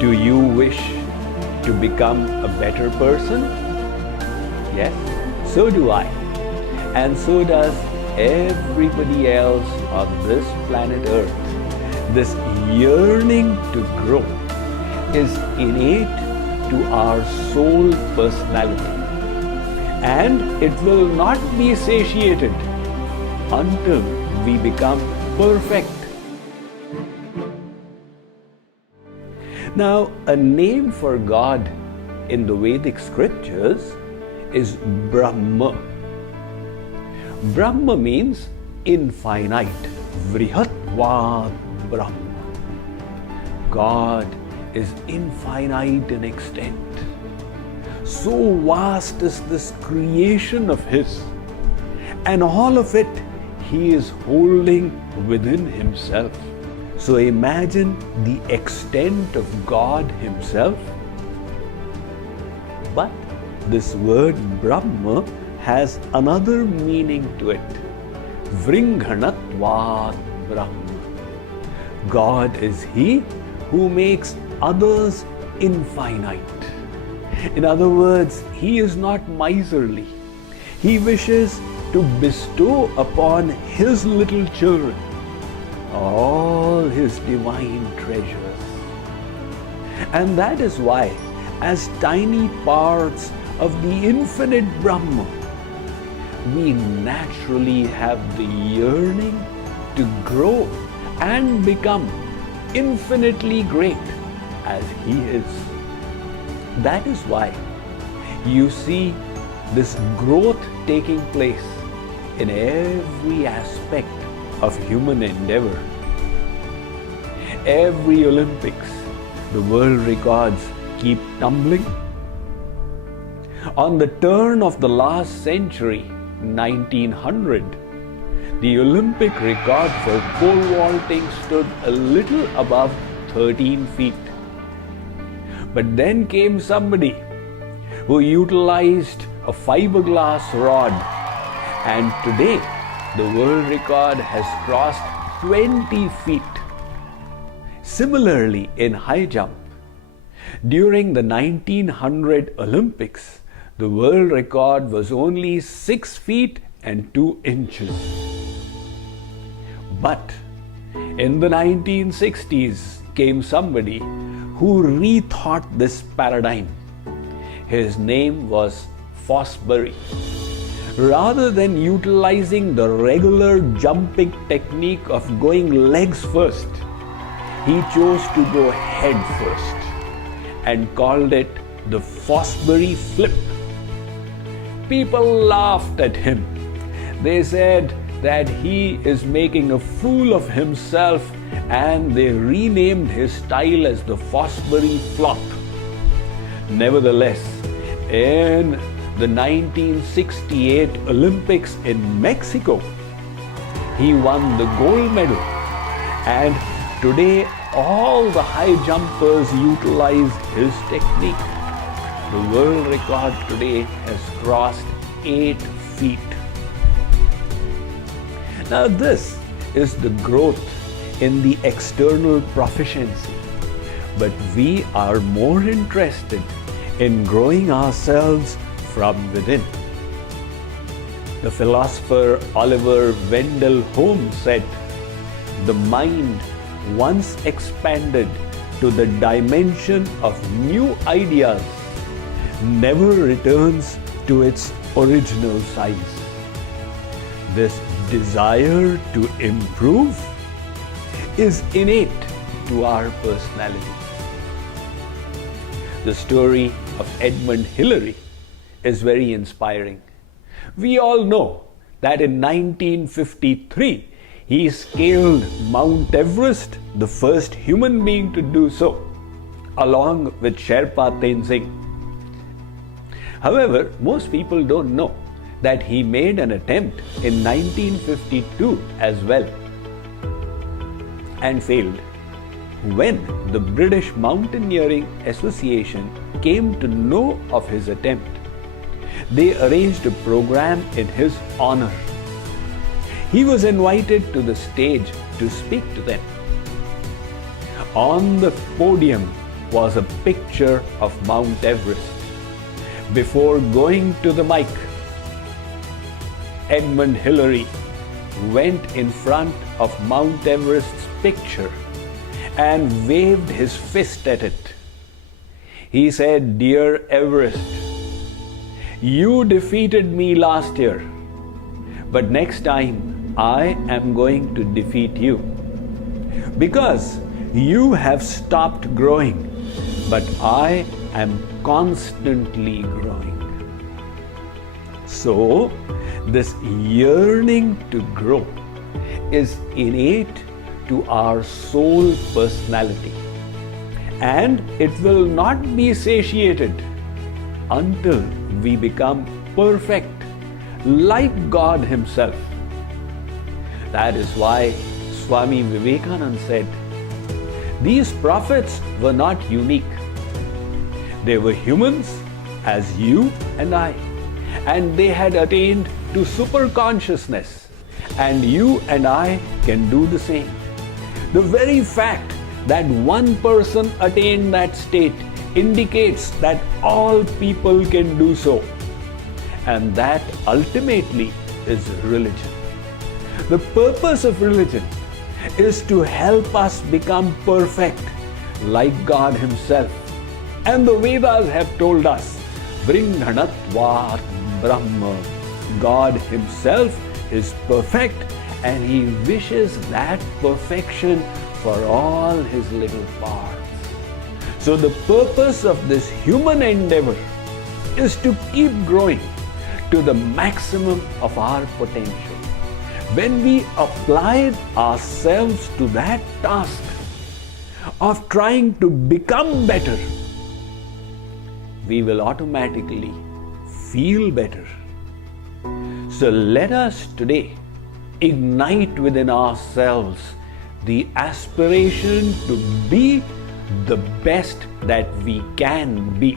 Do you wish to become a better person? Yes, so do I. And so does everybody else on this planet Earth. This yearning to grow is innate to our soul personality. And it will not be satiated until we become perfect. Now, a name for God in the Vedic scriptures is Brahma. Brahma means infinite. Vrihatvat Brahma. God is infinite in extent. So vast is this creation of His, and all of it He is holding within Himself. So imagine the extent of God Himself. But this word Brahma has another meaning to it. Vringhanatvat Brahma. God is He who makes others infinite. In other words, He is not miserly. He wishes to bestow upon His little children all His divine treasures. And that is why, as tiny parts of the infinite Brahma, we naturally have the yearning to grow and become infinitely great as He is. That is why you see this growth taking place in every aspect of human endeavor. Every Olympics, the world records keep tumbling. On the turn of the last century, 1900, the Olympic record for pole vaulting stood a little above 13 feet. But then came somebody who utilized a fiberglass rod, and today the world record has crossed 20 feet. Similarly, in high jump, during the 1900 Olympics, the world record was only 6 feet and 2 inches. But in the 1960s came somebody who rethought this paradigm. His name was Fosbury. Rather than utilizing the regular jumping technique of going legs first, he chose to go head first and called it the Fosbury flip. People laughed at him. They said that he is making a fool of himself, and they renamed his style as the Fosbury flop. Nevertheless, in the 1968 Olympics in Mexico, he won the gold medal, and today all the high jumpers utilize his technique. The world record today has crossed 8 feet. Now this is the growth in the external proficiency, but we are more interested in growing ourselves from within. The philosopher Oliver Wendell Holmes said, "The mind, once expanded to the dimension of new ideas, never returns to its original size." This desire to improve is innate to our personality. The story of Edmund Hillary is very inspiring. We all know that in 1953, he scaled Mount Everest, the first human being to do so, along with Sherpa Tenzing. However, most people don't know that he made an attempt in 1952 as well and failed. When the British Mountaineering Association came to know of his attempt, they arranged a program in his honor. He was invited to the stage to speak to them. On the podium, was a picture of Mount Everest. Before going to the mic, Edmund Hillary went in front of Mount Everest's picture and waved his fist at it. He said, "Dear Everest, you defeated me last year, but next time I am going to defeat you, because you have stopped growing, but I am constantly growing." So, this yearning to grow is innate to our soul personality, and it will not be satiated until we become perfect like God Himself. That is why Swami Vivekananda said, these prophets were not unique. They were humans as you and I, and they had attained to super consciousness, and you and I can do the same. The very fact that one person attained that state indicates that all people can do so, and that ultimately is religion. The purpose of religion is to help us become perfect like God Himself. And the Vedas have told us, Vrindhanatvat Brahma, God Himself is perfect, and He wishes that perfection for all His little parts. So the purpose of this human endeavor is to keep growing to the maximum of our potential. When we apply ourselves to that task of trying to become better, we will automatically feel better. So let us today ignite within ourselves the aspiration to be the best that we can be.